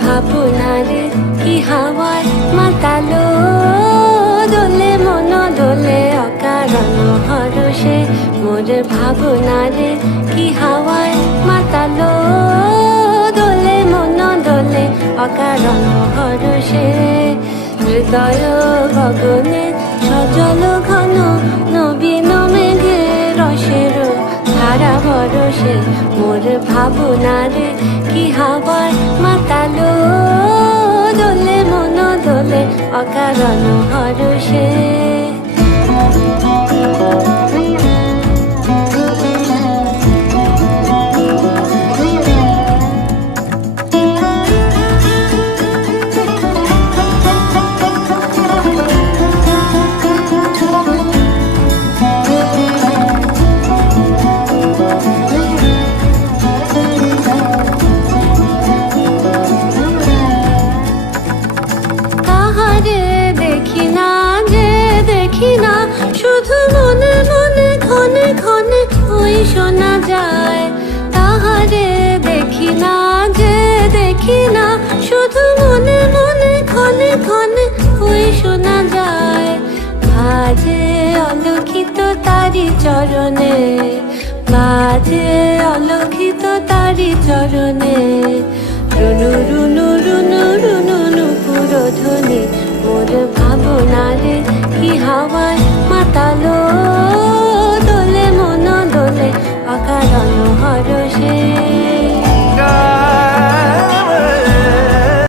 ভাবনারে কি হাওয়ায় মাতালো, দোলে মন দোলে অকারণ হরষে। মোর ভাবনারে কি হাওয়ায় মাতালো, দোলে মন দোলে অকারণ হরষে। হৃদয় গগনে সজল ঘন নবীন মেঘে রসের ধারা বরষে। মোর ভাবনারে কি হাওয়ায় মাতালো, দোলে মন দোলে অকারণ হরষে। শুধু মনে মনে ক্ষণে ক্ষণে ওই শোনা যায়, তাহারে দেখি না যে দেখি না। শুধু মনে মনে ক্ষণে ক্ষণে ওই শোনা যায়, বাজে অলক্ষিত তারি চরণে, বাজে অলক্ষিত তারি চরণে।